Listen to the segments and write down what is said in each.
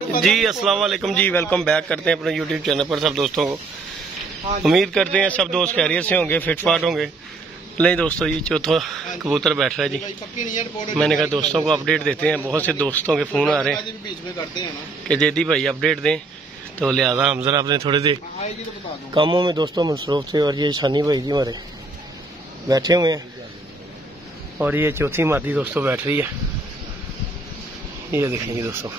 जी अस्सलाम वालेकुम जी, welcome back करते हैं अपने यूट्यूब चैनल पर सब दोस्तों को। उम्मीद करते हैं सब दोस्त खैरियत से होंगे, फिट फाट होंगे। नहीं दोस्तों, ये चौथा कबूतर बैठ रहा है जी। मैंने कहा दोस्तों को अपडेट देते हैं। बहुत से दोस्तों के फ़ोन आ रहे हैं कि जैदी भाई अपडेट दें, तो लिहाजा हम जरा अपने थोड़े से कामों में दोस्तों मसरूफ थे। और ये शानी भाई जी हमारे बैठे हुए हैं और ये चौथी मादी दोस्तों बैठ रही है। ये देखेंगे दोस्तों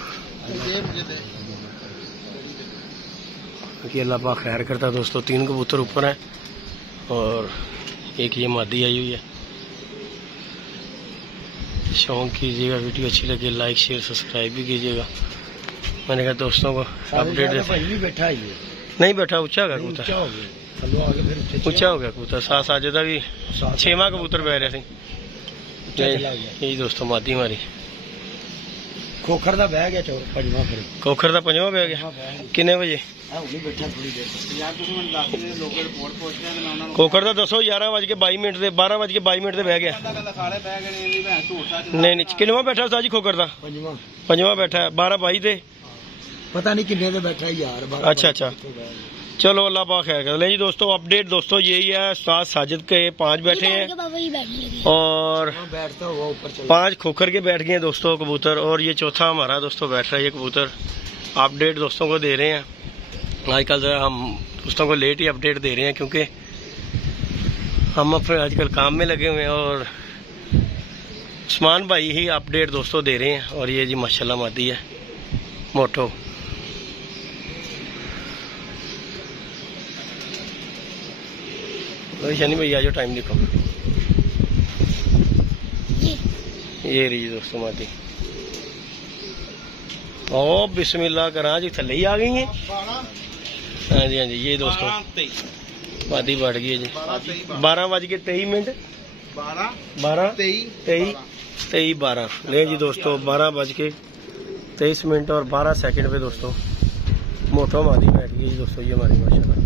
कि अल्लाह पाक खैर करता है दोस्तों। 3 कबूतर ऊपर हैं और एक ये मादी आई हुई है। शौक कीजिएगा, वीडियो अच्छी लगे लाइक शेयर सब्सक्राइब भी कीजिएगा। मैंने कहा दोस्तों को अपडेट देते। नहीं बैठा, ऊंचा होगा कबूतर, ऊंचा हो गया कबूतर। साथ साजदा भी 6वां कबूतर बैठ रहे थे। यही दोस्तों मादी हमारी खोखर दा बह गया, पंजवां फिर खोखर दा 5वां बह गया। किन्ने बजे खोखर दा दसो? 11:22 से 12:22 से बह गया। नहीं किन्नवा बैठा उस्ताद जी? खोखर दा पंजवां बैठा है। 12:22 से पता नहीं किन्ने से बैठा यार। अच्छा चलो अल्लाह पाक खैर कर। जी दोस्तों अपडेट दोस्तों यही है। उस्ताद साजिद के 5 बैठे हैं और 5 खोखर के बैठ गए हैं दोस्तों कबूतर। और ये चौथा हमारा दोस्तों बैठ रहा है ये कबूतर। अपडेट दोस्तों को दे रहे हैं। आजकल जरा हम दोस्तों को लेट ही अपडेट दे रहे हैं क्योंकि हम अपने आजकल काम में लगे हुए हैं। और उस्मान भाई ही अपडेट दोस्तों दे रहे हैं। और ये जी माशाल्लाह मादी है मोटो। शनि भैया जो टाइम लिखो। ये रही दोस्तों मादी। ओ बिस्मिल्लाह करा जी, थले ही आ गई है। हाँ जी ये दोस्तों मादी बढ़ गई है जी। 12:23 12 ले जी दोस्तों 12:23 और 12 सेकंड पे दोस्तों मोटो मादी बैठ गई दोस्तों। ये हमारी माशाल्लाह।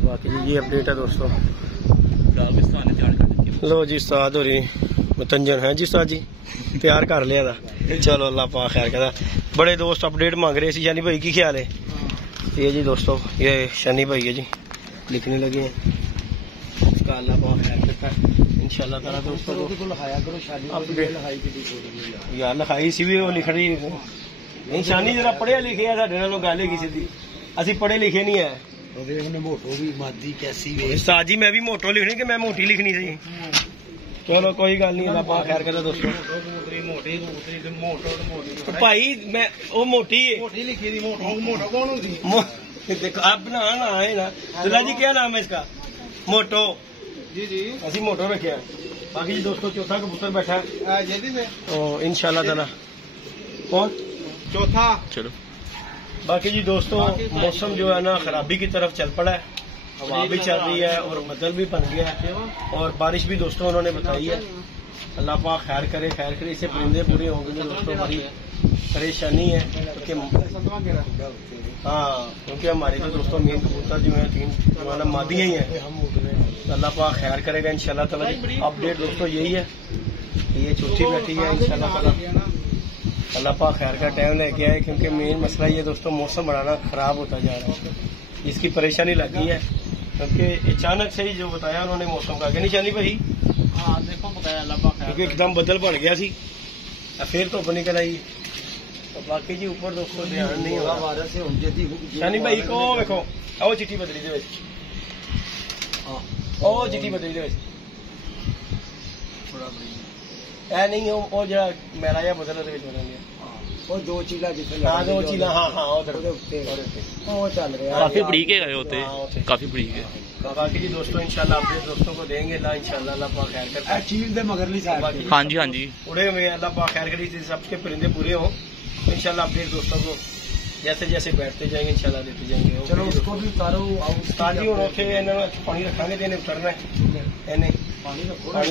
बाकी जी ये अपडेट है दोस्तों। लो जी उस्ताद हो रही मतंजन है जी। उस्ताद जी तैयार कर लिया था। चलो अल्लाह पाक खैर करता। बड़े दोस्त अपडेट मांग रहे थे। शनि भाई की ख्याल है? ये जी दोस्तों ये शनि भाई है जी, लिखने लगे हैं। इसका अल्लाह पाक खैर करता है इंशाल्लाह ताला दोस्तों को। यार लिखाई सी भी वो लिख रही नहीं। शानी जरा पढ़िया लिखे है साढ़े नालों गल है सीधी। असी पढ़े लिखे नहीं है। मोटो भी मादी कैसी उस्ताद जी मैं भी मोटो लिखनी कि मैं मोटी लिखनी थी? चलो कोई गल नहीं, अल्लाह पाक खैर करे दोस्तों। भाई मैं वो मोटी है लिखी थी। मोटो कौन होती? देखो आप ना है ना दुल्ला जी, क्या नाम है इसका? मोटो जी असी मोटो रखे। बाकी जी दोस्तों चौथा कबूतर बैठा है इंशाल्लाह ताला। कौन चौथा? चलो बाकी जी दोस्तों मौसम जो है ना खराबी की तरफ चल पड़ा है। हवा भी चल रही है और बदल भी बन गया है और बारिश भी दोस्तों उन्होंने बताई है। अल्लाह पाक खैर करे इससे परिंदे पूरे होंगे दोस्तों। बड़ी परेशानी है क्योंकि क्योंकि हमारे तो दोस्तों मेन कबूतर जो है 3 हमारा मादियाँ ही हैं। अल्लाह पाक खैर करेगा इंशाल्लाह ताला। अपडेट दोस्तों यही है। ये चौथी बैठी है इंशाल्लाह ताला। अल्लाह पाक खैर का टाइम लेके आए क्योंकि मेन मसला ये दोस्तों मौसम बड़ा खराब होता जा रहा है। इसकी परेशानी लग गई है क्योंकि अचानक से ही जो बताया उन्होंने मौसम का कि निशानी भाई। हाँ देखो बताया अल्लाह पाक क्योंकि एकदम बदल बढ़ गया सी, फिर धुप निकल आई। तो बाकी जी ऊपर दोस्तों ध्यान नहीं होगा। शानी भाई को देखो आओ चिट्ठी बदली दे ओ चिट्ठी बदली दे ऐ नहीं वो जरा मैला जा बदल दो चीला चल रहा काफी बरीक है होते काफी बरीक है। बाकी जी दोस्तों इंशाल्लाह अपने दोस्तों को देंगे इंशाल्लाह अल्लाह पाक खैर करता है। चील दे मगरली साइड हाँ जी उड़े हुए अल्लाह पाक खैर करी सबके परिंदे पूरे हो इंशाल्लाह। अपने दोस्तों को जैसे जैसे बैठते जाएंगे इंशाल्लाह देते जाएंगे। चलो उसको भी उतारो ताजी हूँ पानी रखांगे तो इन्हें उतरना है। पानी रखनी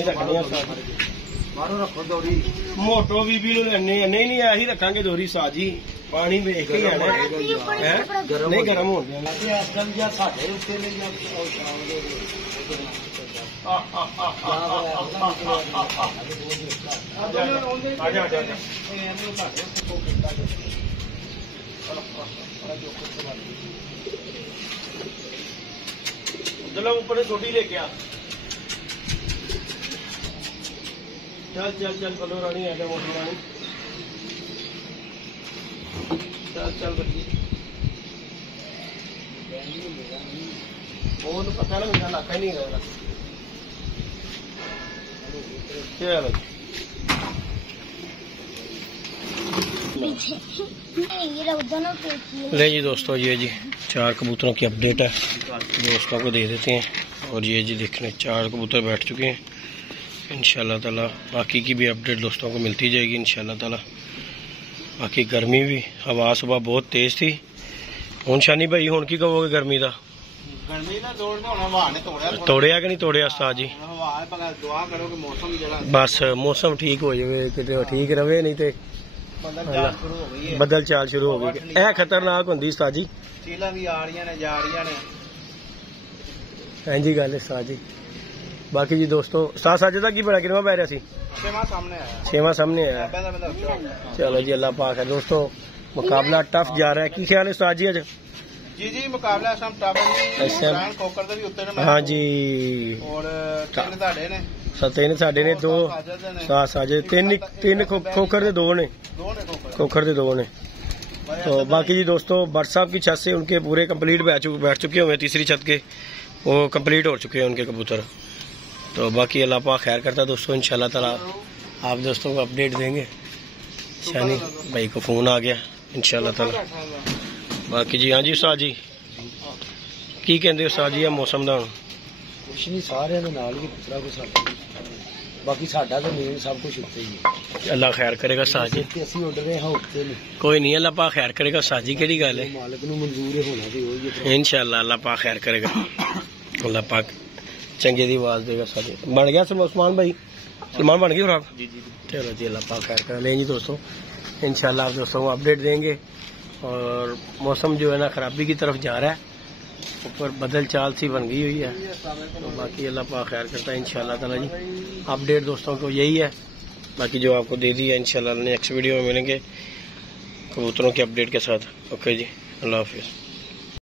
रखो दोरी मोटो भी नहीं ऐसी रखांगे दोरी साजी पानी वेख ही आना नहीं गर्म हो गया। चलो ऊपर से छोटी लेके आ। चल चल चल बोलो रानी आ जा मोटू रानी। चल चल बच्ची वो तो पता ना मेरा इलाका ही नहीं रहेगा। चलो ले जी दोस्तों, ये जी 4 कबूतरों की अपडेट है, दोस्तों को दे देते हैं। और ये जी देखने 4 कबूतर बैठ चुके हैं इंशाल्लाह ताला। बाकी की भी अपडेट दोस्तों को मिलती जाएगी इंशाल्लाह ताला। बाकी गर्मी भी, हवा सुबह बहुत तेज थी। हुण शानी भाई हुण की कहोगे गर्मी का? गर्मी ना तोड़िया कि नहीं तोड़िया उस्ताद जी? दुआ करो कि मौसम जरा बस मौसम ठीक हो जाए, किते ठीक रवे, नहीं तो बदल चाल शुरू हो गई। यह खतरनाक होंगी उस्ताद जी। चीला भी आ रही ने जा रही ने। हाँ जी गल उस्ताद जी। बाकी जी दोस्तों उस्ताद साजिद की बड़ा किरवा पै रहा सी? 6वां सामने आया। 6वां सामने आया। चलो जी अल्लाह पाक है दोस्तों, मुकाबला टफ जा रहा है। की ख्याल है उस्ताद जी? अज जी मुकाबला सब टफ है। कोकर दे भी उत्ते ने। हाँ जी और 3 ਤੁਹਾਡੇ ने। 3 ਸਾਡੇ ने, 2 साजिद, 3 खोखर दे 2 ने। खोखर दे 2 ने। तो बाकी जी दोस्तों भट्ट साहब की छत से उनके पूरे कंप्लीट बैठ चुके हुए, तीसरी छत के वो कंप्लीट हो चुके हैं उनके कबूतर। तो बाकी अल्लाह पाक खैर करता है दोस्तों, इंशाल्लाह ताला आप दोस्तों को अपडेट देंगे। शानी भाई को फोन आ गया इंशाल्लाह ताला। बाकी जी हाँ जी उस्ताद जी की कहते उस्ताद जी मौसम का? कुछ नहीं, सारे बाकी साडा तो मेन सब कुछ उत्ते ही है। अल्लाह खैर करेगा उस्ताद जी। ਅਸੀਂ ਉੱਡ ਰਹੇ ਹਾਂ ਉੱਤੇ ਨੂੰ। कोई नहीं अल्लाह पाक खैर करेगा उस्ताद जी, केड़ी गल है? मालिक ਨੂੰ ਮਨਜ਼ੂਰ ਹੋਣਾ ਸੀ ਉਹੀ। इंशाल्लाह अल्लाह पाक खैर करेगा, अल्लाह पाक चंगे दी आवाज देगा। सारे बन गया उस्मान भाई? सलमान बन गई खुराक? जी जी चलो जी अल्लाह पाक खैर करेगा। ले जी दोस्तों इंशाल्लाह आप दोस्तों को अपडेट देंगे। और मौसम जो है ना खराबी की तरफ जा रहा है, ऊपर बदल चाल सी बन गई हुई है। तो बाकी अल्लाह पाक खैर करता है इंशाल्लाह ताला जी। अपडेट दोस्तों को यही है, बाकी जो आपको दे दी है इंशाल्लाह नेक्स्ट वीडियो में मिलेंगे कबूतरों की अपडेट के साथ। ओके जी, अल्लाह हाफिज़।